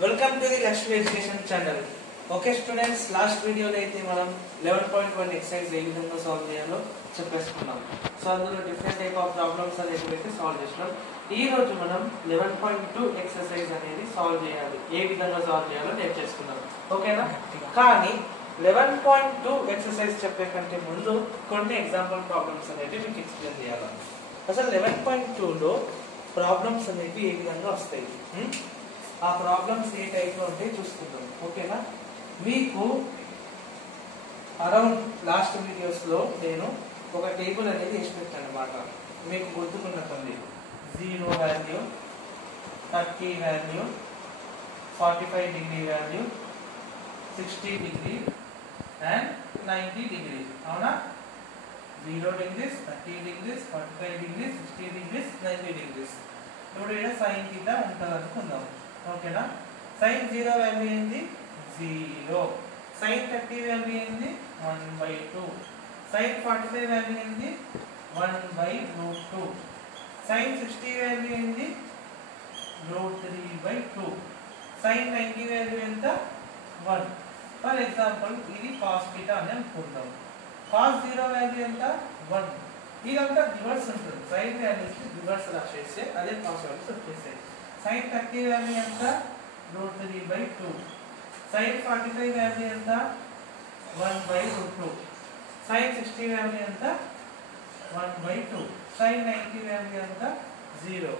Welcome to the Lakshmi education channel. Okay students, last వీడియోలో అయితే మనం 11.1 ఎక్సర్సైజ్ ఏ విధంగా సాల్వ్ చేయాలో చెప్పేసుకున్నాం. సో అందులో డిఫరెంట్ టైప్ ఆఫ్ ప్రాబ్లమ్స్ అనేవి అయితే సాల్వ్ చేసినాం. ఈ రోజు మనం 11.2 ఎక్సర్సైజ్ అనేది సాల్వ్ చేయాలి. ఏ విధంగా సాల్వ్ చేయాలో నేర్చేసుకున్నాం. ఓకేనా? కానీ 11.2 ఎక్సర్సైజ్ చెప్పే కంటే ముందు కొన్ని ఎగ్జాంపుల్ ప్రాబ్లమ్స్ అనేవి మీకు ఎక్స్ప్లెయిన్ చేయాలి. అసలు 11.2లో ప్రాబ్లమ్స్ అనేవి ఏ విధంగా వస్తాయి, ఆ ప్రాబ్లమ్స్ ఏ టైప్ లో ఉంటాయి చూసుకుందాం. ఓకేనా? మీకు అరౌండ్ లాస్ట్ వీడియోస్ లో నేను ఒక టేబుల్ అనేది వేసి పెట్టాను అనమాట. మీకు గుర్తుకున్నట్టుంది. 0 value, 30 value, 45 degree value, 60 degree and 90 degree. అవునా? 0 degrees, 30 degrees, 45 degrees, 60 degrees, 90 degrees. ఇప్పుడు ఇక్కడ సైన్ థీటా ఉంటుంది అనుకుందాం. ఓకేనా? సైన్ 0 వాల్యూ ఏంది? 0. సైన్ 30 వాల్యూ ఏంది? 1/2. సైన్ 45 వాల్యూ ఏంది? 1/√2. సైన్ 60 వాల్యూ ఏంది? √3/2. సైన్ 90 వాల్యూ ఎంత? 1. ఫర్ ఎగ్జాంపుల్ ఇది కాస్ థీటా అని అనుకుందాం. కాస్ 0 వాల్యూ ఎంత? 1. ఇదంతా రివర్స్ ఉంటుంది. సైన్ వాల్యూస్ రివర్స్ రాసేస్తే అదే కాస్ వాల్యూస్ వచ్చేస్తాయి. సైన్ 30 వాల్యూ ఎంత? √3/2. సైన్ 45 వాల్యూ ఎంత? 1/√2. సైన్ 60 వాల్యూ ఎంత? 1/2. సైన్ 90 వాల్యూ ఎంత? 0.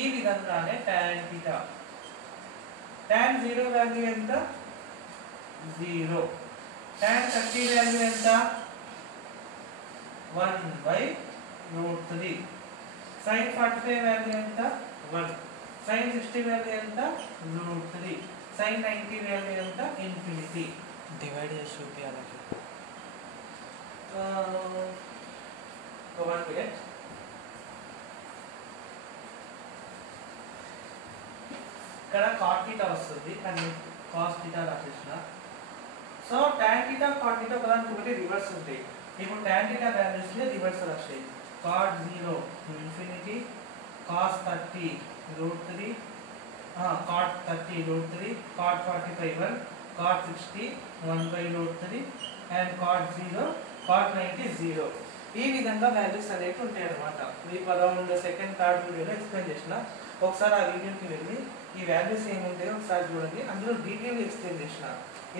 ఈ విధంగానే tan థీటా. tan 0 వాల్యూ ఎంత? 0. tan 30 వాల్యూ ఎంత? 1/√3. సైన్ 45 వాల్యూ ఎంత? 1. సైన్ 60 వాల్యూ ఎంత? √3. సైన్ 90 వాల్యూ ఎంత? ఇన్ఫినిటీ. డివైడ్ చేసి చూపించాలి. 1 మినిట్. ఇక్కడ cot θ వస్తుంది కానీ cos θ రాసేసిన. సో tan θ cot θ ఒకదానికి ఒకటి రివర్స్ ఉంటాయి. ఇప్పుడు tan θ వాల్యూస్ ని reverse రాసేయి. cot 0 infinity, cos 30 √3, cot 30 √3, cot 45 1, cot 60 1/√3 and cot 0, cot 90 0. ఈ విధంగా వాల్యూస్ అనేవి ఉంటాయి అన్నమాట. మీకు అరౌండ్ సెకండ్ థర్డ్ వీడియోలో ఎక్స్ప్లెయిన్ చేసిన. ఒకసారి ఆ వీడియోకి వెళ్ళి ఈ వాల్యూస్ ఏముంటాయో ఒకసారి చూడండి. అందులో డీటెయిల్ ఎక్స్ప్లెయిన్ చేసిన.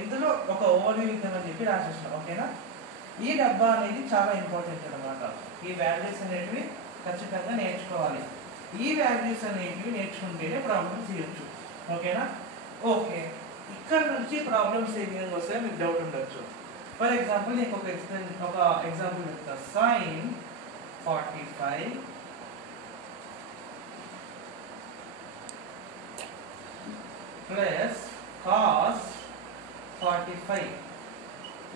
ఇందులో ఒక ఓవర్వ్యూ ఇద్దామని చెప్పి రాసేసిన. ఓకేనా? ఈ డబ్బా అనేది చాలా ఇంపార్టెంట్ అన్నమాట. ఈ వాల్యూస్ అనేటివి ఖచ్చితంగా నేర్చుకోవాలి. ఈ వాల్యూస్ అనేటివి నేర్చుకుంటేనే ప్రాబ్లమ్స్ చేయొచ్చు. ఓకేనా? ఓకే, ఇక్కడ నుంచి ప్రాబ్లమ్స్ ఏ విధంగా వస్తాయో మీకు డౌట్ ఉండొచ్చు. ఫర్ ఎగ్జాంపుల్ నేను ఒక ఎగ్జాంపుల్ చెప్తా. Sine 45 plus cos 45.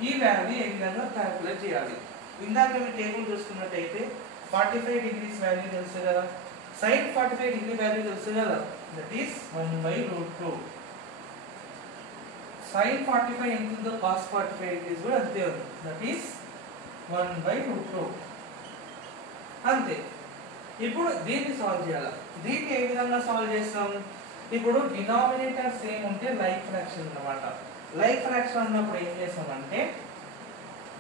ఈ వాల్యూ ఏ విధంగా క్యాల్కులేట్ చేయాలి? ఇందాక మీ టేబుల్ చూసుకున్నట్టయితే 45 డిగ్రీస్ వాల్యూ తెలుసు కదా, సైన్ 45 డిగ్రీ వాల్యూ తెలుసు కదా, దట్ ఈస్ 1/√2. సైన్ 45 ఎంత ఉందో కాస్ 45 డిగ్రీస్ కూడా అంతే ఉంది, దట్ ఈస్ 1/√2. అంతే. ఇప్పుడు దీన్ని సాల్వ్ చేయాలి. దీన్ని ఏ విధంగా సాల్వ్ చేస్తాం? ఇప్పుడు డినామినేటర్ సేమ్ ఉంటే లైక్ ఫ్రాక్షన్ అన్నమాట. లైక్ ఫ్రాక్షన్ అన్నప్పుడు ఏం చేస్తామంటే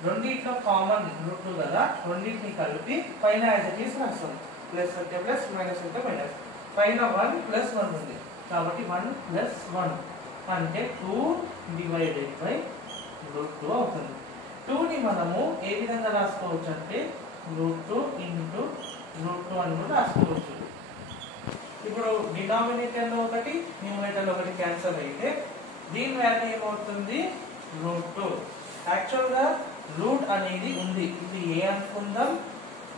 రెండింటిలో కామన్ √2 కదా, రెండింటిని కలిపి పైన యాజ్ ఇట్ ఈస్ రాస్తాం. ప్లస్ అంటే ప్లస్, మైనస్ అంటే మైనస్. పైన 1 + 1 ఉంది కాబట్టి 1 + 1 అంటే 2/√2 అవుతుంది. 2ని మనము ఏ విధంగా రాసుకోవచ్చు అంటే √2 × √2 అని కూడా రాసుకోవచ్చు. ఇప్పుడు డినామినేటర్లో ఒకటి, న్యూమరేటర్లో ఒకటి క్యాన్సల్ అయితే దీని వాల్యూ ఏమవుతుంది? √2. యాక్చువల్గా రూట్ అనేది ఉంది. ఇది ఏ అనుకుందాం,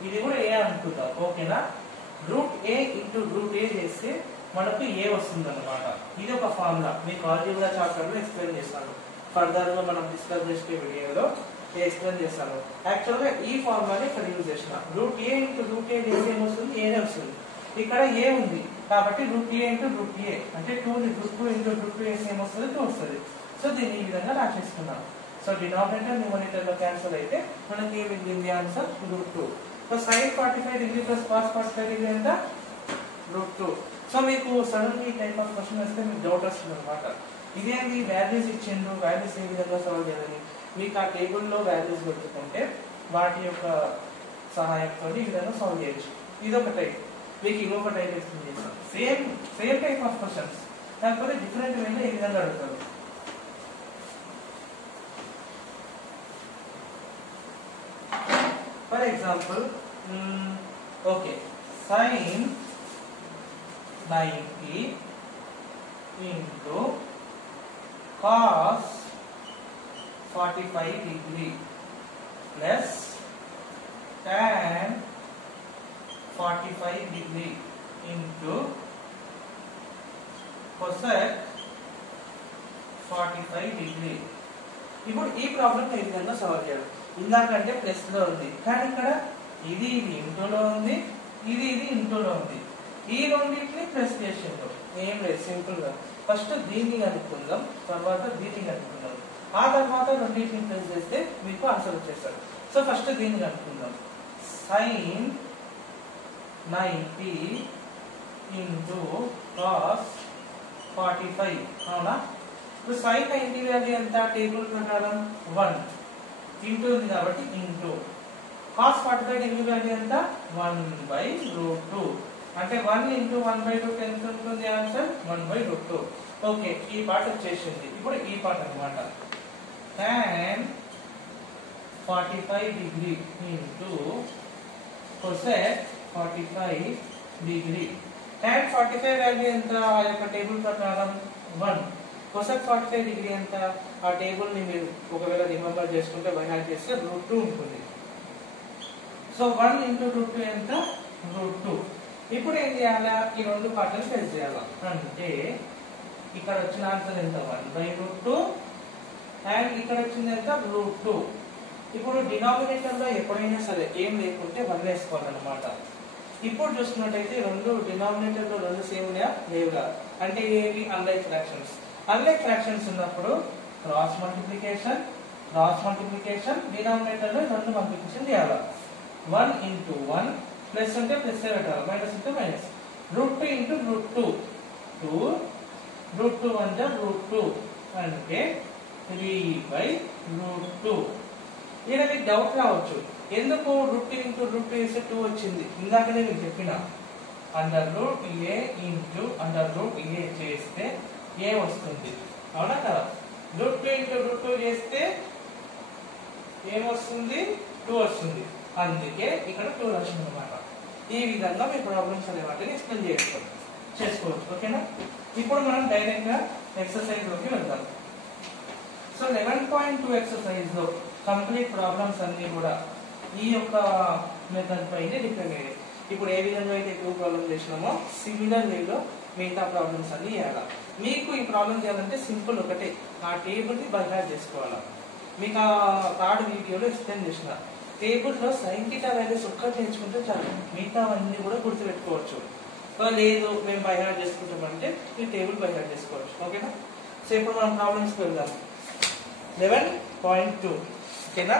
ఇది కూడా ఏ అనుకుందాం. ఓకేనా? √a × √a చేస్తే మనకు ఏ వస్తుంది అన్నమాట. ఇది ఒక ఫార్ములా. మీకు ఆల్జీబ్రా చాప్టర్ లో ఎక్స్ప్లెయిన్ చేస్తాను. ఫర్దర్ గా మనం డిస్కస్ చేసే వీడియోలో ఎక్స్ప్లెయిన్ చేస్తాను. యాక్చువల్గా ఈ ఫార్ములాని ఇక్కడ యూజ్ చేసిన. √a × √a చేస్తే ఏమొస్తుంది? ఏనే వస్తుంది. ఇక్కడ ఏ ఉంది కాబట్టి √a × √a అంటే 2 × √2 చేస్తే ఏమొస్తుంది? 2 వస్తుంది. సో దీన్ని ఈ విధంగా రాసేసుకున్నాం. సో డినామినేటర్ న్యూమరేటర్ లో క్యాన్సిల్ అయితే మనకి ఏమి మిగిలింది? Answer √2. So sin 45 degree plus cos 45 degree ఎంత? √2. సో మీకు సడన్ ఈ టైప్ ఆఫ్ క్వశ్చన్ వస్తే మీకు డౌట్ వస్తుంది అనమాట. ఇదేంటి వాల్యూస్ ఇచ్చిండు, వాల్యూస్ ఏ విధంగా సాల్వ్ చేయాలని. మీకు ఆ టేబుల్లో వాల్యూస్ పెట్టుకుంటే వాటి యొక్క సహాయంతో ఈ విధంగా సాల్వ్ చేయొచ్చు. ఇదొక టైప్. మీకు ఇంకొక టైప్ ఎక్స్ప్లెయిన్ చేస్తాను. సేమ్ టైప్ ఆఫ్ క్వశ్చన్స్ కాకపోతే డిఫరెంట్ వేలో ఏ విధంగా అడుగుతారు. For example okay, sin 90 into cos 45 degree plus tan 45 degree into cosec 45 degree. ఇప్పుడు ఈ ప్రాబ్లం ఏ విధంగా సాల్వ్ చేయాలి. ఇందాకంటే ప్లస్ లో ఉంది, కానీ ఇక్కడ ఇది ఇంటూలో ఉంది, ఇది ఇంటూలో ఉంది. ఈ రెండింటిని ప్లస్ చేసేద్దాం. ఏం లేదు, సింపుల్ గా ఫస్ట్ దీన్ని కనుక్కుందాం, తర్వాత దీన్ని కనుక్కుందాం, ఆ తర్వాత రెండింటిని ప్లస్ చేస్తే మీకు ఆన్సర్ వచ్చేస్తారు. సో ఫస్ట్ దీన్ని కనుక్కుందాం. sin 90 into cos 45 అవునా. ఇప్పుడు sin 90 వాల్యూ ఎంత టేబుల్ ప్రకారం 1 ఇంటూ ఉంది కాబట్టి ఇంటూ cos 45 డిగ్రీ వాల్యూ ఎంత 1/√2 అంటే 1 into 1/√2 ఎంత ఉంటుంది ఆన్సర్ 1/√2. ఓకే, ఈ పార్ట్ వచ్చేసింది. ఇప్పుడు ఈ పార్ట్ అన్నమాట. tan 45 degree into cosec 45 degree. tan 45 value ఎంత ఆ యొక్క టేబుల్ ప్రకారం 1, cosec 45 డిగ్రీ ఎంత ఆ టేబుల్ ని మీరు ఒకవేళ రిమెంబర్ చేసుకుంటే బై హార్ట్ చేస్తే √2 ఉంటుంది. సో 1 into √2 ఎంత √2. ఇప్పుడు ఏం చేయాలా, ఈ రెండు పార్ట్లను ప్లస్ చేయాలా అంటే ఇక్కడ వచ్చిన ఆన్సర్ ఎంత 1/√2 అండ్ ఇక్కడ వచ్చింది ఎంత √2. ఇప్పుడు డినామినేటర్ లో ఎప్పుడైనా సరే ఏం లేకుంటే 1 వేసుకోవాలన్నమాట. ఇప్పుడు చూసుకున్నట్టయితే రెండు డినామినేటర్ లో రెండు సేమ్ లేవుగా, అంటే ఏవి అన్లైక్ ఫ్రాక్షన్స్. అన్లైక్ ఫ్రాక్షన్స్ ఉన్నప్పుడు క్రాస్ మల్టిప్లికేషన్ డినామినేటర్ లో రెండు మల్టిప్లికేషన్ చేయాలి. 1 into 1 ప్లస్ అంటే ప్లస్ పెట్టాలి, మైనస్ అంటే మైనస్. √2 into √2 2, √2 అంటే √2 అంటే 3/√2. ఇక్కడ మీకు డౌట్ రావచ్చు, ఎందుకు √2 into √2 వేస్తే 2 వచ్చింది. ఇందాకనే మీకు చెప్పిన √a into √a చేస్తే ఏ వస్తుంది, అవునా కదా. √2 into √2 చేస్తే ఏమొస్తుంది 2 వస్తుంది. అందుకే ఇక్కడ 2 రాసింది అన్నమాట. ఈ విధంగా మీ ప్రాబ్లమ్స్ అనే వాటిని ఎక్స్ప్లెయిన్ చేసుకోవచ్చు. ఓకేనా. ఇప్పుడు మనం డైరెక్ట్ గా ఎక్సర్సైజ్ లోకి వెళ్దాం. సో 11.2 ఎక్సర్సైజ్ లో కంప్లీట్ ప్రాబ్లమ్స్ అన్ని కూడా ఈ యొక్క మెథడ్ పైనే డిపెండ్ అయ్యాయి. ఇప్పుడు ఏ విధంగా అయితే 2 ప్రాబ్లమ్స్ చేసినామో సిమిలర్ వేలో మిగతా ప్రాబ్లమ్స్ అన్ని చేయాలి. మీకు ఈ ప్రాబ్లం చేయాలంటే సింపుల్ ఒకటే, ఆ టేబుల్ ని బై హార్ట్ చేసుకోవాలా. మీకు ఆ థర్డ్ వీడియోలో ఎక్స్ప్లెయిన్ చేసిన టేబుల్లో sin θ వాల్యూస్ ఒక్కటి నేర్చుకుంటే చాలు, మిగతావన్నీ కూడా గుర్తుపెట్టుకోవచ్చు. లేదు మేము బై హార్ట్ చేసుకుంటామంటే ఈ టేబుల్ బై హార్ట్ చేసుకోవచ్చు. ఓకేనా. సో ఇప్పుడు మనం ప్రాబ్లమ్స్కి వెళ్దాం. 11.2 ఓకేనా.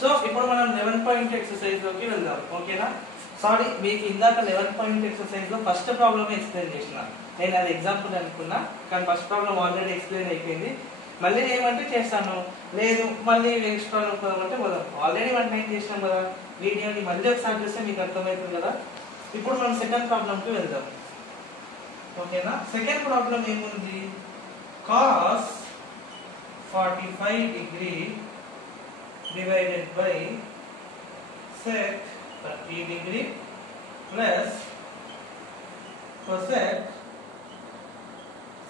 సో ఇప్పుడు మనం 11 ఎక్సర్సైజ్ లోకి వెళ్దాం. ఓకేనా. సారీ, మీకు ఇందాక 11 ఎక్సర్సైజ్ లో ఫస్ట్ ప్రాబ్లమ్ ఎక్స్ప్లెయిన్ చేసిన, నేను అది ఎగ్జాంపుల్ అనుకున్నా, కానీ ఫస్ట్ ప్రాబ్లం ఆల్రెడీ ఎక్స్ప్లెయిన్ అయిపోయింది. మళ్ళీ ఏమంటే చేస్తాను, లేదు మళ్ళీ నెక్స్ట్ ప్రాబ్లం పోదామంటే పోదాం. ఆల్రెడీ 1 టైం చేసినాం కదా, వీడియోని మళ్ళీ ఒకసారి చూస్తే మీకు అర్థమవుతుంది కదా. ఇప్పుడు మనం సెకండ్ ప్రాబ్లంకి వెళ్దాం. ఓకేనా. సెకండ్ ప్రాబ్లం ఏముంది, cos 45 degree divided by sec 30 degree plus cosec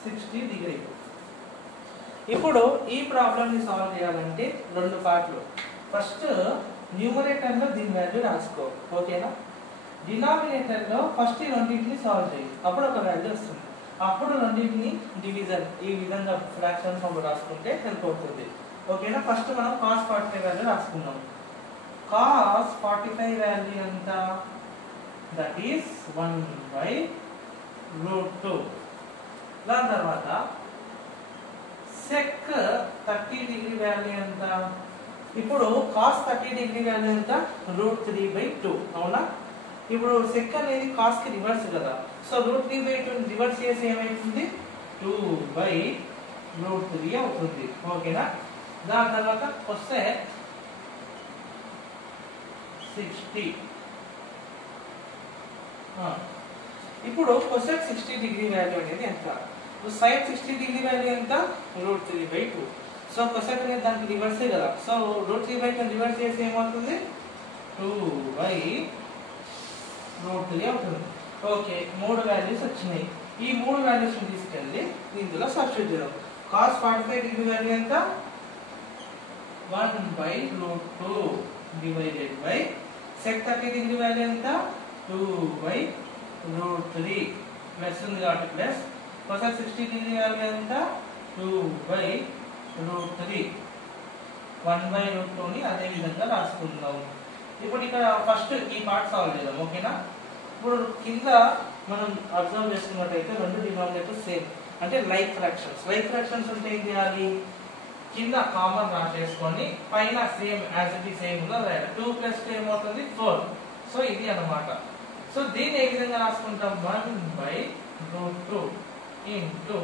60 degree. ఇప్పుడు ఈ ప్రాబ్లమ్ ని సాల్వ్ చేయాలంటే రెండు పార్ట్లు. ఫస్ట్ న్యూమరేటర్ లో దీని వాల్యూ రాసుకో. ఓకేనా. డినామినేటర్ లో ఫస్ట్ ఈ రెండింటిని సాల్వ్ చేయి, అప్పుడు ఒక వాల్యూ వస్తుంది. అప్పుడు రెండింటిని డివిజన్ ఈ విధంగా ఫ్రాక్షన్ ఫామ్ రాసుకుంటే హెల్ప్ అవుతుంది. ఓకేనా. ఫస్ట్ మనం cos 45 వాల్యూ రాసుకుందాం. cos 45 వాల్యూ ఎంత, దట్ ఈస్ 1/√2. దాని తర్వాత sec 30 డిగ్రీ వాల్యూ ఎంత, ఇప్పుడు కాస్ 30 డిగ్రీ వాల్యూ ఎంత √3/2 అవునా. ఇప్పుడు సెక్ అనేది కాస్ కి రివర్స్ కదా, సో √3/2 రివర్స్ చేసి ఏమైతుంది 2/√3 అవుతుంది. ఓకేనా. దాని తర్వాత వస్తే 60. ఇప్పుడు కొసెక్ 60 డిగ్రీ వాల్యూ అనేది ఎంత, సైన్ 60 డిగ్రీ వాల్యూ ఎంత √3/2. సో కొసెక్ అనేది దానికి రివర్సే కదా, సో √3/2 రివర్స్ చేసి ఏమవుతుంది 2/√3 అవుతుంది. ఓకే, 3 వాల్యూస్ వచ్చినాయి. ఈ 3 వాల్యూస్ తీసుకెళ్ళి ఇందులో సబ్స్టిట్యూట్ చేద్దాం. cos 45 డిగ్రీ వాల్యూ ఎంత 1/√2 divided by sec 30 degree value ఎంత 2/√3 ప్లస్ ఉంది కాబట్టి ప్లస్ cosec 60 డిగ్రీ వాల్యూ ఎంత 2/√3 1/√2 ని అదే విధంగా రాసుకుందాం. ఇప్పుడు ఇక్కడ ఫస్ట్ ఈ పార్ట్ సాల్వ్ చేద్దాం. ఓకేనా. ఇప్పుడు కింద మనం అబ్జర్వ్ చేసుకున్నట్టయితే రెండు డినామినేటర్ సేమ్, అంటే లైక్ ఫ్రాక్షన్స్. లైక్ ఫ్రాక్షన్స్ ఉంటే ఏం చేయాలి, కింద కామన్ రాసేసుకొని పైన same as it is same గా రాయాలి. 2 + 2 ఏమవుతుంది 4. సో ఇది అన్నమాట. సో దీన్ని ఏ విధంగా రాసుకుంటాం 1/√2 ఇంటూ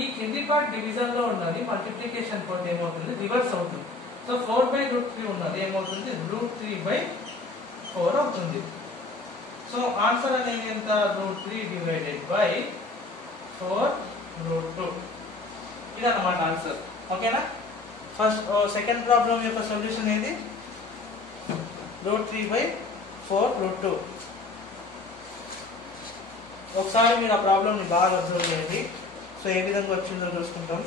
ఈ కింది పార్ట్ డివిజన్ లో ఉన్నది మల్టిప్లికేషన్ పోతే ఏమవుతుంది రివర్స్ అవుతుంది. సో 4/√3 ఉన్నది ఏమవుతుంది √3/4 అవుతుంది. సో ఆన్సర్ అనేది ఎంత √3 డివైడెడ్ బై 4√2. ఇది అన్నమాట ఆన్సర్. ఓకేనా. ఫస్ట్ సెకండ్ ప్రాబ్లం యొక్క సొల్యూషన్ ఏది √3/4√2. ఒకసారి మీరు ఆ ప్రాబ్లమ్ ని బాగా అబ్జర్వ్ చేయండి. సో ఏ విధంగా వచ్చిందో చూసుకుంటాం.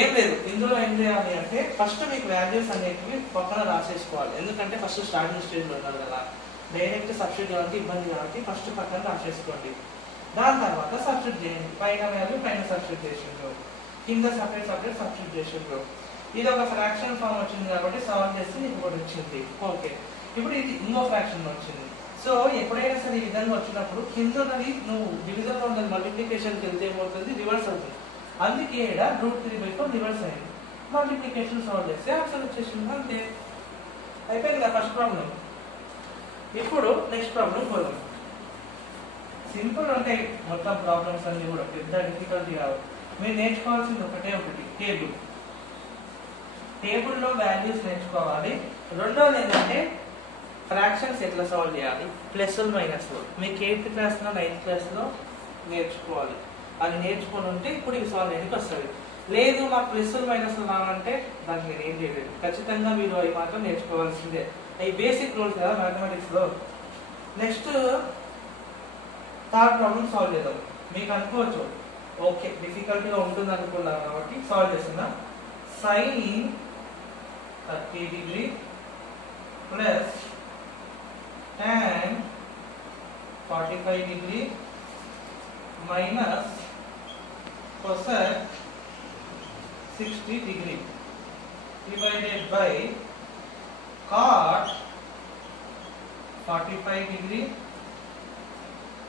ఏం లేదు, ఇందులో ఏం చేయాలి అంటే ఫస్ట్ మీకు వాల్యూస్ అనేటివి పక్కన రాసేసుకోవాలి. ఎందుకంటే ఫస్ట్ స్టార్టింగ్ స్టేజ్ లో ఉన్నారు కదా, డైరెక్ట్ సబ్స్టిట్యూట్ కాబట్టి ఇబ్బంది కాబట్టి ఫస్ట్ పక్కన రాసేసుకోండి. దాని తర్వాత సబ్స్టిట్యూట్ చేయండి. పైన వాల్యూ పైన సబ్స్టిట్యూట్ చేసిండ్రు, కింద సపరేట్ సబ్స్టిట్యూట్ చేసిండ్రు. ఇది ఒక ఫ్రాక్షన్ ఫామ్ వచ్చింది కాబట్టి సాల్వ్ చేస్తే నీకు కూడా వచ్చింది. ఓకే, ఇప్పుడు ఇది ఇంకో ఫ్రాక్షన్ వచ్చింది. సో ఎప్పుడైనా సరే ఈ విధంగా వచ్చినప్పుడు కింద ఉన్నది నువ్వు డివిజన్ లో ఉన్నది మల్టిప్లికేషన్కి వెళ్తే ఏమవుతుంది రివర్స్ అవుతుంది. అందుకే ఇక్కడ √3/4 రివర్స్ అయింది. మల్టిప్లికేషన్ సాల్వ్ చేస్తే ఆన్సర్ వచ్చేసింది. అంతే, అయిపోయింది కదా ఫస్ట్ ప్రాబ్లం. ఇప్పుడు నెక్స్ట్ ప్రాబ్లం పోదాం. సింపుల్ ఉంటాయి మొత్తం ప్రాబ్లమ్స్ అన్ని కూడా, పెద్ద డిఫికల్టీ కాదు. మీరు నేర్చుకోవాల్సింది ఒకటే ఒకటి, టేబుల్. టేబుల్లో వాల్యూస్ నేర్చుకోవాలి. రెండోది ఏంటంటే ఫ్రాక్షన్స్ ఎట్లా సాల్వ్ చేయాలి, ప్లస్లు మైనస్లు. మీకు 8th క్లాస్లో 9th క్లాస్లో నేర్చుకోవాలి. అది నేర్చుకొని ఉంటే ఇప్పుడు ఈ సాల్వ్ చేయడానికి వస్తుంది. లేదు నాకు ప్లస్లు మైనస్లు రావాలంటే దానికి నేను ఏం చేయలేదు. ఖచ్చితంగా మీరు అవి మాత్రం నేర్చుకోవాల్సిందే. అవి బేసిక్ రూల్స్ కదా మ్యాథమెటిక్స్లో. నెక్స్ట్ థర్డ్ ప్రాబ్లం సాల్వ్ చేద్దాం. మీకు అనుకోవచ్చు ఓకే డిఫికల్ట్గా ఉంటుంది అనుకున్నారు కాబట్టి సాల్వ్ చేస్తున్నా. sin 30 degree plus tan 45 degree minus cosec 60 degree divided by cot 45 degree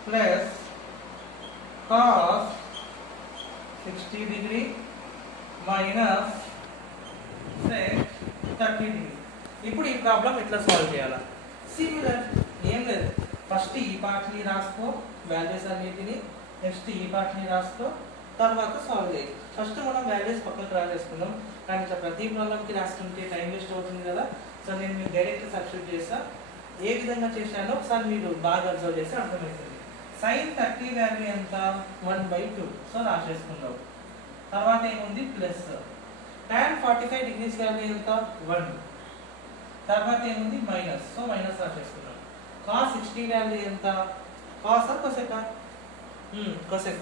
plus cos 60 degree minus sec 30 degree. ఇప్పుడు ఈ ప్రాబ్లం ఎట్లా సాల్వ్ చేయాలా, సిమిలర్ ఏం లేదు. ఫస్ట్ ఈ పార్ట్ని రాసుకో వాల్యూస్ అన్నిటిని, నెక్స్ట్ ఈ పార్ట్ని రాసుకో, తర్వాత సాల్వ్ చేయి. ఫస్ట్ మనం వాల్యూస్ పక్కకు రాసేసుకున్నాం, కానీ ఇట్లా ప్రతి ప్రాబ్లంకి రాసుకుంటే టైం వేస్ట్ అవుతుంది కదా. సో నేను మీకు డైరెక్ట్ సబ్స్టిట్యూట్ చేస్తా. ఏ విధంగా చేశానో ఒకసారి మీరు బాగా అబ్జర్వ్ చేస్తే అర్థమవుతుంది. sin 30 వాల్యూ ఎంత 1/2. సో రాసేసుకుందాం. తర్వాత ఏముంది ప్లస్ tan 45 డిగ్రీస్ వాల్యూ ఎంత 1. తర్వాత ఏముంది మైనస్, సో మైనస్ రాసేసుకున్నాం. cos 60 వాల్యూ ఎంత cos cosec cosec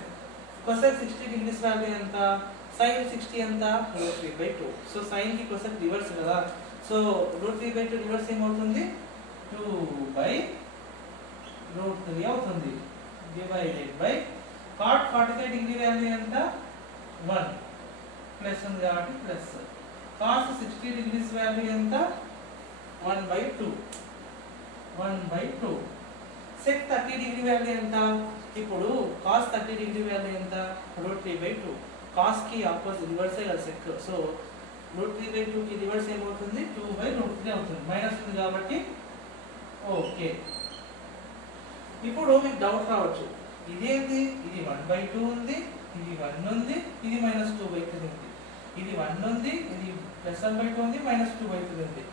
cosec 60 degrees value ఎంత sin 60 ఎంత √3/2. సో sin కి cosec రివర్స్ కదా, సో √3/2 రివర్స్ ఏమవుతుంది 2/√3 అవుతుంది divided by cot 45 degree value ఎంత 1 ప్లస్ ఉంది కాబట్టి ప్లస్ cos 60 డిగ్రీస్ వాల్యూ ఎంత 1/2 sec 30 డిగ్రీ వాల్యూ ఎంత, ఇప్పుడు cos 30 డిగ్రీ వాల్యూ ఎంత √3/2. cos కి ఆపోజిట్ రివర్స్ కదా sec, సో √3/2 కి రివర్స్ ఏమవుతుంది 2/√3 అవుతుంది మైనస్ ఉంది కాబట్టి ఓకే ఇప్పుడు మీకు డౌట్ రావచ్చు ఇదేంటి ఇది 1/2 ఉంది ఇది 1 ఉంది ఇది -2/3 ఉంది ఇది 1 ఉంది ఇది +1/2 ఉంది -2/3 ఉంది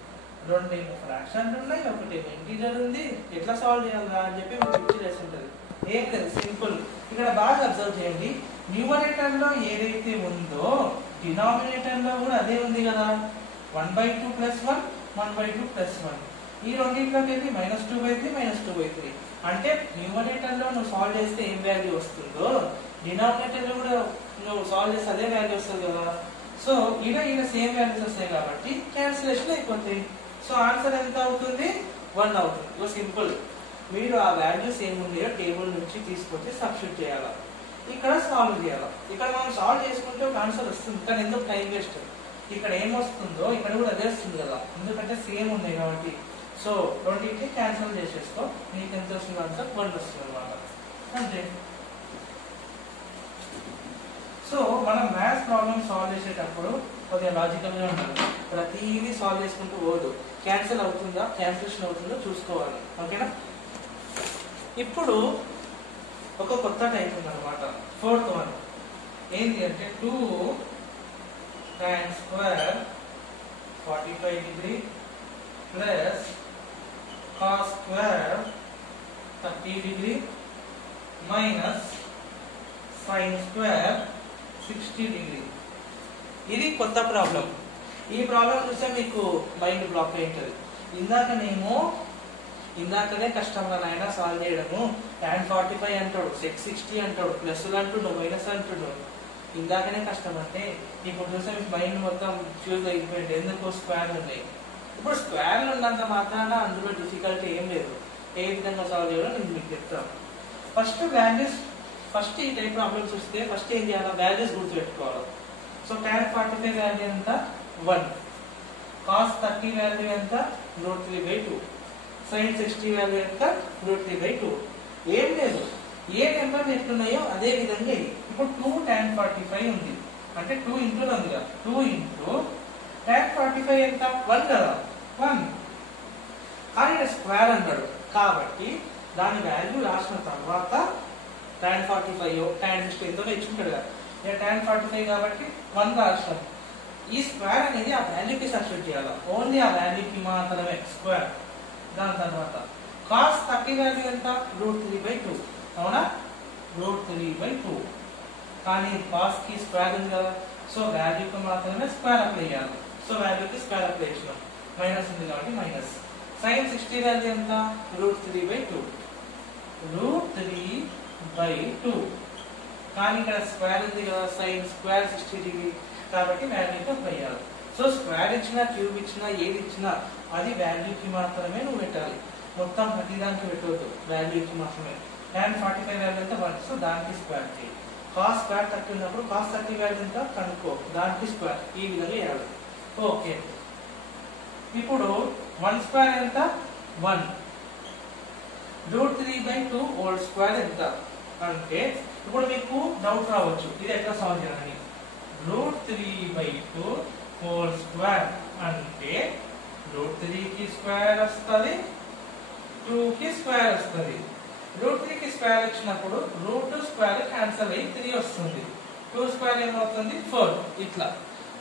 రెండేమో ఫ్రాక్షన్లు ఉన్నాయి ఒకటేమో ఇంటీజర్ ఉంది ఎట్లా సాల్వ్ చేయాలా అని చెప్పి మీకు పిచ్చి చేసి ఉంటుంది ఏం లేదు సింపుల్ ఇక్కడ బాగా అబ్జర్వ్ చేయండి న్యూమరేటర్ లో ఏదైతే ఉందో డినామినేటర్ లో కూడా అదే ఉంది కదా 1/2 + 1 1/2 + 1 ఈ రెండింటిలోకి వెళ్ళి -2/3 -2/3 అంటే న్యూమరేటర్ లో నువ్వు సాల్వ్ చేస్తే ఏం వాల్యూ వస్తుందో డినామినేటర్ లో కూడా నువ్వు సాల్వ్ చేస్తే అదే వాల్యూ వస్తుంది కదా సో ఈడ సేమ్ వాల్యూస్ వస్తాయి కాబట్టి క్యాన్సిలేషన్ అయిపోతాయి సో ఆన్సర్ ఎంత అవుతుంది 1 అవుతుంది సో సింపుల్ మీరు ఆ వాల్యూస్ ఏమున్నాయో టేబుల్ నుంచి తీసుకొచ్చి సబ్స్టిట్యూట్ చేయాలి ఇక్కడ సాల్వ్ చేయాలి ఇక్కడ మనం సాల్వ్ చేసుకుంటే ఒక ఆన్సర్ వస్తుంది కానీ ఎందుకు టైం వేస్ట్ ఇక్కడ ఏమొస్తుందో ఇక్కడ కూడా అదే వస్తుంది కదా ఎందుకంటే సేమ్ ఉన్నాయి కాబట్టి సో రెండింటిని క్యాన్సిల్ చేసేసుకో నీకు ఎంత వస్తుంది ఆన్సర్ 1 వస్తుంది అన్నమాట అంతే సో మనం మ్యాథ్స్ ప్రాబ్లమ్ సాల్వ్ చేసేటప్పుడు కొద్దిగా లాజికల్ గా ఉండాలి ప్రతిదీ సాల్వ్ చేసుకుంటూ పోదు క్యాన్సిల్ అవుతుందా క్యాన్సిలేషన్ అవుతుందో చూసుకోవాలి ఓకేనా ఇప్పుడు ఒక కొత్త టైప్ ఉందన్నమాట 4th వన్ ఏంటి అంటే 2 tan square 45 degree plus cos square 30 degree minus sin square 60 degree ఇది కొత్త ప్రాబ్లం ఈ ప్రాబ్లం చూస్తే మీకు మైండ్ బ్లాక్ అయింటది ఇందాకనే కష్టంగా నాయన సాల్వ్ చేయడము tan 45 అంటాడు sec 60 అంటాడు ప్లస్ అంటుడు మైనస్ అంటుడు ఇందాకనే కష్టం అంటే ఇప్పుడు చూస్తే మీకు మైండ్ మొత్తం ఫ్యూజ్ అయిపోయింది ఎందుకు స్క్వేర్ ఉన్నాయి ఇప్పుడు స్క్వేర్లు ఉన్నంత మాత్రాన అందులో డిఫికల్టీ ఏం లేదు ఏ విధంగా సాల్వ్ చేయాలో నేను మీకు చెప్తాను ఫస్ట్ వాల్యూస్ ఫస్ట్ ఈ టైప్ ప్రాబ్లమ్స్ వస్తే ఫస్ట్ ఏం చేయాలి వాల్యూస్ గుర్తుపెట్టుకోవాలి సో tan 45 వాల్యూ ఎంత 1 cos 30 వాల్యూ ఎంత √3/2 sin 60 వాల్యూ ఎంత √3/2 ఏం లేదు ఏ నెంబర్ ఎట్లున్నాయో అదే విధంగా ఇప్పుడు 2 tan 45 ఉంది అంటే 2 ఇంటూ ఉంది కదా 2 ఇంటూ tan 45 ఎంత 1 కదా 1 కానీ స్క్వేర్ అన్నాడు కాబట్టి దాని వాల్యూ రాసిన తర్వాత tan 45 tan 60 ఎంతో ఇచ్చుంటాడు కదా tan 45 కాబట్టి 1 రాష్ట్రం ఈ స్క్వేర్ అనేది ఆ వాల్యూకి సబ్స్టిట్యూట్ చేయాలి ఓన్లీ ఆ వాల్యూకి మాత్రమే స్క్వేర్ దాని తర్వాత cos 30 వాల్యూ ఎంత √3/2 అవునా √3/2 కానీ cos కి స్క్వేర్ ఉంది కదా సో వాల్యూకి మాత్రమే స్క్వేర్ అప్లై చేయాలి సో వాల్యూకి స్క్వేర్ అప్లై చేసినాం మైనస్ ఉంది కాబట్టి మైనస్ sin 60 వాల్యూ ఎంత √3/2 √3/2 కానీ ఇక్కడ స్క్వేర్ ఉంది కదా sin స్క్వేర్ 60 డిగ్రీ కాబట్టి వాల్యూకి అప్లై చేయాలి సో స్క్వేర్ ఇచ్చినా క్యూబ్ ఇచ్చినా ఏది ఇచ్చినా అది వాల్యూకి మాత్రమే నువ్వు పెట్టాలి మొత్తం ప్రతిదానికి పెట్టవద్దు వాల్యూకి మాత్రమే tan 45 వాల్యూ ఎంత 1 సో దానికి స్క్వేర్ చేయి cos స్క్వేర్ 30 ఉన్నప్పుడు cos 30 వాల్యూ ఎంత కనుక్కో దానికి స్క్వేర్ ఈ విధంగా చేయాలి ఓకే ఇప్పుడు 1 స్క్వేర్ ఎంత 1 √3/2 హోల్ స్క్వేర్ ఎంత అంటే ఇప్పుడు మీకు డౌట్ రావచ్చు ఇది ఎట్లా సాల్వ్ చేయాలని √3/2 హోల్ స్క్వేర్ అంటే √3 కి స్క్వేర్ వస్తుంది 2 కి స్క్వేర్ వస్తుంది √3 కి స్క్వేర్ వచ్చినప్పుడు √2 స్క్వేర్ క్యాన్సిల్ అయ్యి 3 వస్తుంది 2 స్క్వేర్ ఏమవుతుంది 4 ఇట్లా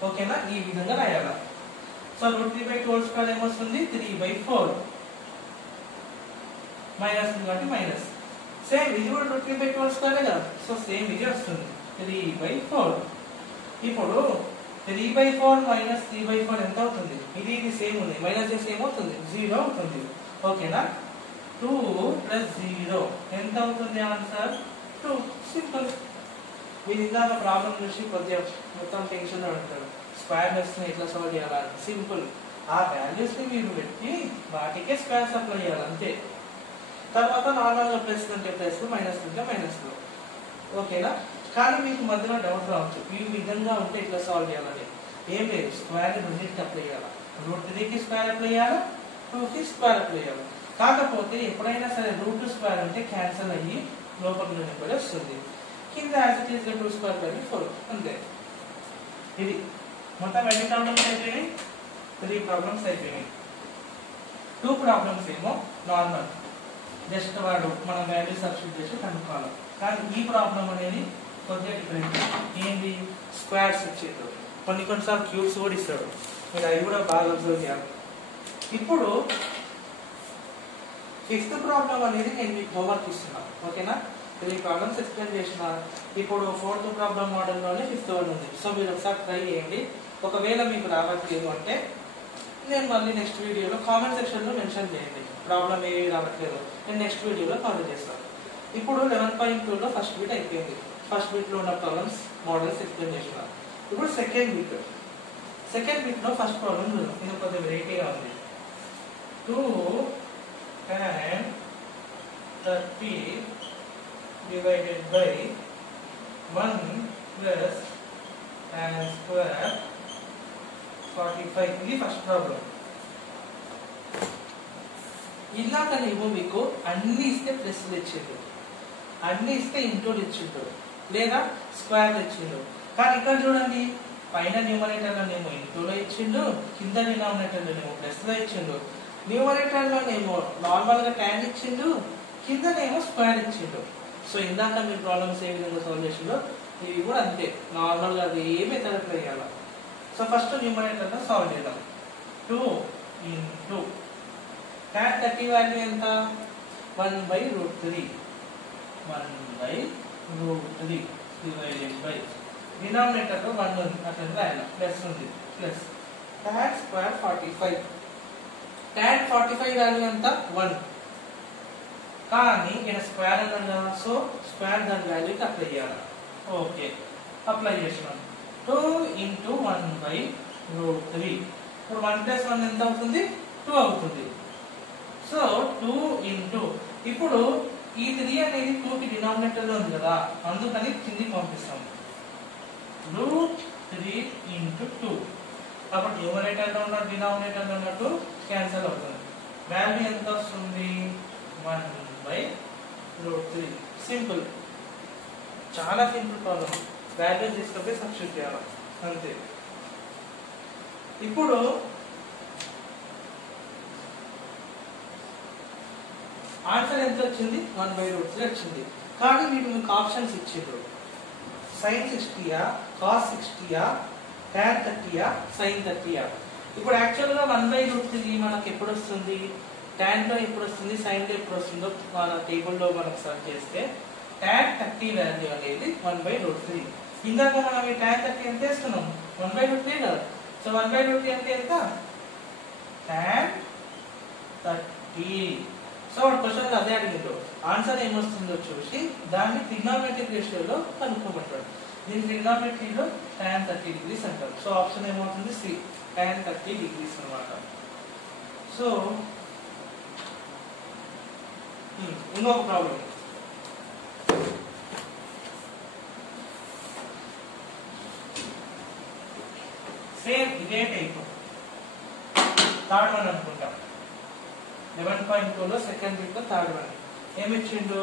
ఓకేనా ఈ విధంగా రాయాలి సో √3/2 హోల్ స్క్వేర్ ఏమొస్తుంది 3/4 మైనస్ కాబట్టి మైనస్ సేమ్ ఇది కూడా √3/2 హోల్ స్క్వేర్ కదా సో సేమ్ ఇది వస్తుంది 3/4 ఇప్పుడు 3/4 మైనస్ 3/4 ఎంత అవుతుంది ఇది సేమ్ ఉంది మైనస్ చేస్తే ఏమవుతుంది 0 అవుతుంది ఓకేనా 2 + 0 ఎంత అవుతుంది ఆన్సర్ 2 సింపుల్ మీరు ఇందాక ప్రాబ్లం చూసి కొద్దిగా మొత్తం టెన్షన్ పడతారు స్క్వేర్నెస్ ని ఎట్లా సాల్వ్ చేయాలి సింపుల్ ఆ వాల్యూస్ ని మీరు పెట్టి వాటికే స్క్వేర్స్ అప్లై చేయాలి అంతే తర్వాత నార్మల్ గా ప్లస్ అంటే ప్లస్ మైనస్ అంటే మైనస్ ఓకేనా కానీ మీకు మధ్యలో డౌట్ రావచ్చు ఈ విధంగా ఉంటే ఇట్లా సాల్వ్ చేయాలని ఏం లేదు స్క్వేర్ రెండింటికి అప్లై చేయాలి √3 కి స్క్వేర్ అప్లై చేయాలి 2 కి స్క్వేర్ అప్లై చేయాలి కాకపోతే ఎప్పుడైనా సరే √2 స్క్వేర్ అంటే క్యాన్సిల్ అయ్యి లోపల నుండి వస్తుంది కింద యాజ్ ఇట్ ఈస్ 2 స్క్వేర్ 4 అంతే ఇది మొత్తం ఎన్ని ప్రాబ్లమ్స్ అయిపోయినాయి? 3 ప్రాబ్లమ్స్ అయిపోయినాయి. 2 ప్రాబ్లమ్స్ ఏమో నార్మల్, జస్ట్ వాడు మనం వాల్యూ సబ్స్టిట్యూట్ చేసి కనుక్కోవాలి. కానీ ఈ ప్రాబ్లం అనేది కొద్దిగా డిఫరెంట్. ఏంటి? స్క్వేర్స్ ఇచ్చేది, కొన్నిసార్లు క్యూబ్స్ కూడా ఇస్తాడు. మీరు అవి కూడా బాగా అబ్జర్వ్ చేయాలి. ఇప్పుడు 5th ప్రాబ్లం అనేది నేను మీకు హోంవర్క్ ఇస్తున్నాను, ఓకేనా? 3 ప్రాబ్లమ్స్ ఎక్స్ప్లెయిన్ చేసిన. ఇప్పుడు 4th ప్రాబ్లం మోడల్లోనే 5th వన్ ఉంది. సో మీరు ఒకసారి ట్రై చేయండి. ఒకవేళ మీకు రావట్లేదు అంటే నేను మళ్ళీ నెక్స్ట్ వీడియోలో కామెంట్ సెక్షన్లో మెన్షన్ చేయండి ప్రాబ్లం ఏవి రావట్లేదు. నేను నెక్స్ట్ వీడియోలో కవర్ చేస్తాను. ఇప్పుడు 11.2లో ఫస్ట్ బిట్ అయిపోయింది. ఫస్ట్ బిట్లో ఉన్న ప్రాబ్లమ్స్ మోడల్స్ ఎక్స్ప్లెయిన్ చేసిన. ఇప్పుడు సెకండ్ బిట్లో ఫస్ట్ ప్రాబ్లం చూద్దాం. ఇది కొద్దిగా వెరైటీగా ఉంది. 2 tan 30 divided by 1 plus tan square 45. ఇది ఫస్ట్ ప్రాబ్లం. ఇందాక నేను మీకు అన్ని ఇస్తే ప్లస్లు ఇచ్చిండు, అన్ని ఇస్తే ఇంటూలు ఇచ్చిండు, లేదా స్క్వేర్లు ఇచ్చిండు. కానీ ఇక్కడ చూడండి, పైన న్యూమరేటర్లోనేమో ఇంటూలో ఇచ్చిండు, కింద డినామినేటర్లోనేమో ప్లస్లో ఇచ్చిండు. న్యూమరేటర్లోనేమో నార్మల్గా ట్యాన్ ఇచ్చిండు, కిందనేమో స్క్వేర్ ఇచ్చిండు. సో ఇందాక మీ ప్రాబ్లమ్స్ ఏ విధంగా సాల్వ్ చేసిండో ఇవి కూడా అంతే, నార్మల్గా అది ఏమీ తరగతి అయ్యాలి. సో ఫస్ట్ న్యూమరేటర్లో సాల్వ్ చేద్దాం. 2 into tan 30 వాల్యూ ఎంత? 1/√3 divided by డినామినేటర్లో 1 ఉంది, అట్లా రాయాలి, ప్లస్ ఉంది, plus tan square 45. tan 45 value ఎంత? 1. కానీ ఇక్కడ స్క్వేర్ అన్నాం కదా, సో స్క్వేర్ దాని వాల్యూకి అప్లై చేయాలి. ఓకే, అప్లై చేసినాం. 2 into 1/√3. ఇప్పుడు 1 + 1 ఎంత అవుతుంది? 2 అవుతుంది. సో 2 into, ఇప్పుడు ఈ 3 అనేది 2కి డినామినేటర్లో ఉంది కదా, అందుకని కిందికి పంపిస్తాం. √3 into 2. కాబట్టి న్యూమరేటర్లో ఉన్న డినామినేటర్లో ఉన్న 2 క్యాన్సిల్ అవుతుంది. వాల్యూ ఎంత వస్తుంది? 1/√3. సింపుల్, చాలా సింపుల్ ప్రాబ్లం. వాల్యూ తీసుకొని సబ్స్టిట్యూట్ చేయాలి, అంతే. ఇప్పుడు ఆన్సర్ ఎంత వచ్చింది? 1/√3 వచ్చింది. కానీ వీటి మీకు ఆప్షన్స్ ఇచ్చిండ్రు. sin 60యా, cos 60యా, tan 30యా, sin 30యా. ఇప్పుడు యాక్చువల్గా 1/√3 మనకు ఎప్పుడు వస్తుంది? tan లో ఎప్పుడు వస్తుంది, sin లో ఎప్పుడు వస్తుందో మన టేబుల్లో మనం సర్చ్ చేస్తే tan 30 వాల్యూ అనేది 1/√3. ఇందాక మనం ఈ tan 30 ఎంత వేస్తున్నాం? 1/√3 కదా. సో 1/√3 అంటే ఎంత? tan 30. సో వాడు క్వశ్చన్ అదే అడిగిండు. ఆన్సర్ ఏమొస్తుందో చూసి దాన్ని ట్రిగ్నోమెట్రిక్ రేషియోలో కనుక్కోమంటాడు. దీని ట్రిగ్నోమెట్రీలో tan 30 degrees అంటారు. సో ఆప్షన్ ఏమవుతుంది? సి, tan 30 degrees అన్నమాట. సో ఇంకొక ప్రాబ్లం. సేమ్ ఇదే టైప్, థర్డ్ వన్ అనుకుంటాం. 11.2లో సెకండ్ బిట్ లో థర్డ్ వన్ ఏమి ఇచ్చిండు?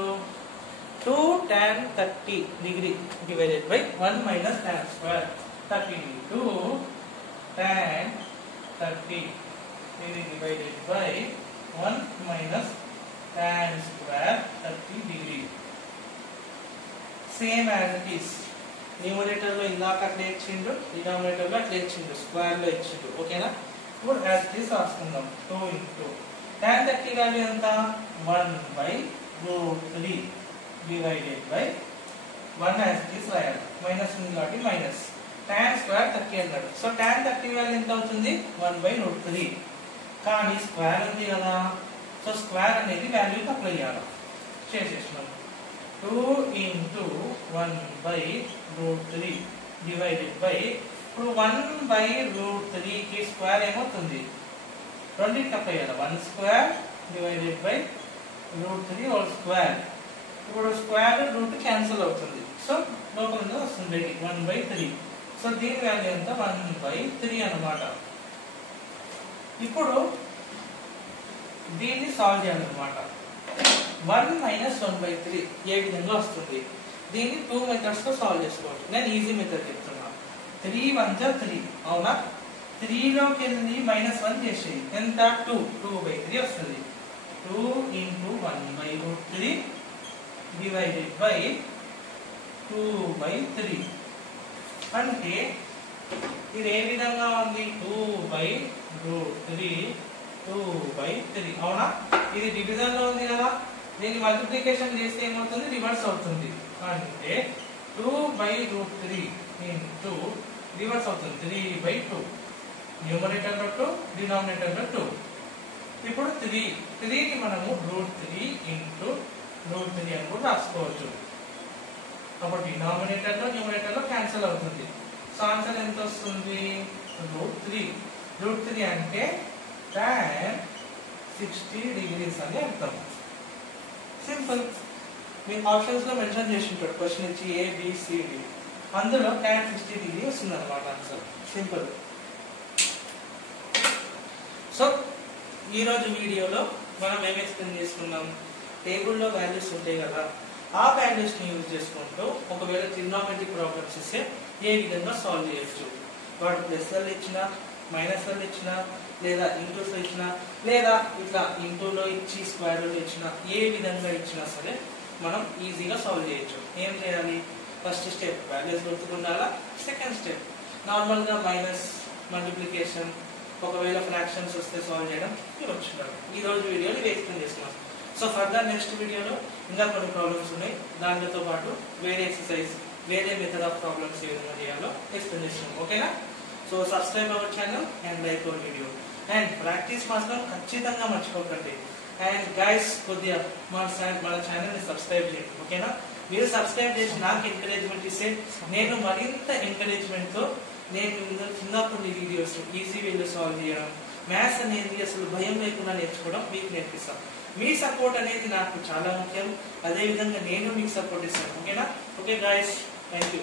2 tan 30 degree divided by 1 minus tan square 30 degree. 2 tan 30 degree divided by 1 minus tan square 30 degree. Same as it is. Numerator లో ఇందాక అట్లా ఇచ్చిండు, డినామినేటర్ లో అట్లా ఇచ్చిండు, స్క్వేర్ లో ఇచ్చిండు, ఓకేనా? ఇప్పుడు యాజ్ ఇట్ ఈస్ రాసుకుందాం. 2 into tan 30 వాల్యూ ఎంత? 1/√3 divided by 1 as it is రాయాలి, మైనస్ ఉంది కాబట్టి మైనస్. tan స్క్వేర్ 30 అన్నాడు. సో tan 30 వాల్యూ ఎంత అవుతుంది? 1/√3. కానీ స్క్వేర్ ఉంది కదా, సో స్క్వేర్ అనేది వాల్యూకి అప్లై చేయాలి. చేసేసినాం. 2 into 1/√3 divided by, ఇప్పుడు 1/√3 కి స్క్వేర్ ఏమవుతుంది? రెండింటికి అప్లై చేయాలి. 1 square divided by √3 whole square. ఇప్పుడు స్క్వేర్ రూట్ క్యాన్సిల్ అవుతుంది, సో లోపల వస్తుంది 1/3. సో దీని వాల్యూ ఎంత? 1/3 అన్నమాట. ఇప్పుడు దీన్ని సాల్వ్ చేయాలన్నమాట. 1 minus 1/3 ఏ విధంగా వస్తుంది? దీన్ని 2 మెథడ్స్ తో సాల్వ్ చేసుకోవచ్చు. నేను ఈజీ మెథడ్ చెప్తున్నా. 3 1 జా 3 అవునా 3 లోకి వెళ్ళి -1 చేసేయి ఎంత 2/3 వస్తుంది 2 into 1/√3 divided by 2/3 అంటే ఇది ఏ విధంగా ఉంది 2/√3 అవునా ఇది డివిజన్ లో ఉంది కదా దీన్ని మల్టిప్లికేషన్ చేస్తే ఏమవుతుంది రివర్స్ అవుతుంది అంటే 2/√3 into రివర్స్ అవుతుంది 3/2 న్యూమరేటర్ లో 2 డినామినేటర్ లో 2 ఇప్పుడు 3 ని మనము √3 into √3 అని కూడా రాసుకోవచ్చు కాబట్టి డినామినేటర్ లో న్యూమరేటర్ లో క్యాన్సిల్ అవుతుంది సో ఆన్సర్ ఎంత వస్తుంది √3 అంటే tan 60 degrees అని అర్థం సింపుల్ మీ ఆప్షన్స్ లో మెన్షన్ చేసి ఉంటాడు క్వశ్చన్ ఇచ్చి ABCD అందులో tan 60 degree వస్తుంది అన్నమాట ఆన్సర్ సింపుల్ సో ఈ రోజు వీడియోలో మనం ఏం ఎక్స్ప్లెయిన్ చేసుకున్నాం టేబుల్లో వాల్యూస్ ఉంటాయి కదా ఆ వాల్యూస్ ని యూజ్ చేసుకుంటూ ఒకవేళ ట్రిగ్నోమెట్రిక్ ప్రాబ్లమ్స్ ఇస్తే ఏ విధంగా సాల్వ్ చేయొచ్చు వాడు ప్లస్లు ఇచ్చినా మైనస్లు ఇచ్చినా లేదా ఇంటూస్ ఇచ్చినా లేదా ఇట్లా ఇంటూలో ఇచ్చి స్క్వేర్లో ఇచ్చినా ఏ విధంగా ఇచ్చినా సరే మనం ఈజీగా సాల్వ్ చేయొచ్చు ఏం చేయాలి ఫస్ట్ స్టెప్ వాల్యూస్ గుర్తుకుండాలా సెకండ్ స్టెప్ నార్మల్గా మైనస్ మల్టిప్లికేషన్ ఒకవేళ ఫ్రాక్షన్స్ వస్తే సాల్వ్ చేయడం వచ్చినారు ఈ రోజు వీడియోని ఎక్స్ప్లెయిన్ చేస్తున్నాం సో ఫర్దర్ నెక్స్ట్ వీడియోలో ఇంకా కొన్ని ప్రాబ్లమ్స్ ఉన్నాయి దానితో పాటు వేరే ఎక్సర్సైజ్ వేరే మెథడ్ ఆఫ్ ప్రాబ్లమ్స్ ఏ విధంగా చేయాలో ఎక్స్ప్లెయిన్ చేస్తున్నాం ఓకేనా so subscribe our channel and like our video and practice మాత్రం ఖచ్చితంగా మర్చిపోకండి అండ్ గైస్ కొద్దిగా మన ఛానల్ ని సబ్స్క్రైబ్ చేయండి ఓకేనా మీరు సబ్స్క్రైబ్ చేసి నాకు ఎంకరేజ్మెంట్ ఇస్తే నేను మరింత ఎంకరేజ్మెంట్ తో నేను చిన్నప్పుడు వీడియోస్ ఈజీ వేలో సాల్వ్ చేయడం మ్యాథ్స్ అనేది అసలు భయం లేకుండా నేర్చుకోవడం మీకు నేర్పిస్తాం మీ సపోర్ట్ అనేది నాకు చాలా ముఖ్యం అదే విధంగా నేను మీకు సపోర్ట్ ఇస్తాను ఓకేనా ఓకే గైస్ థ్యాంక్ యూ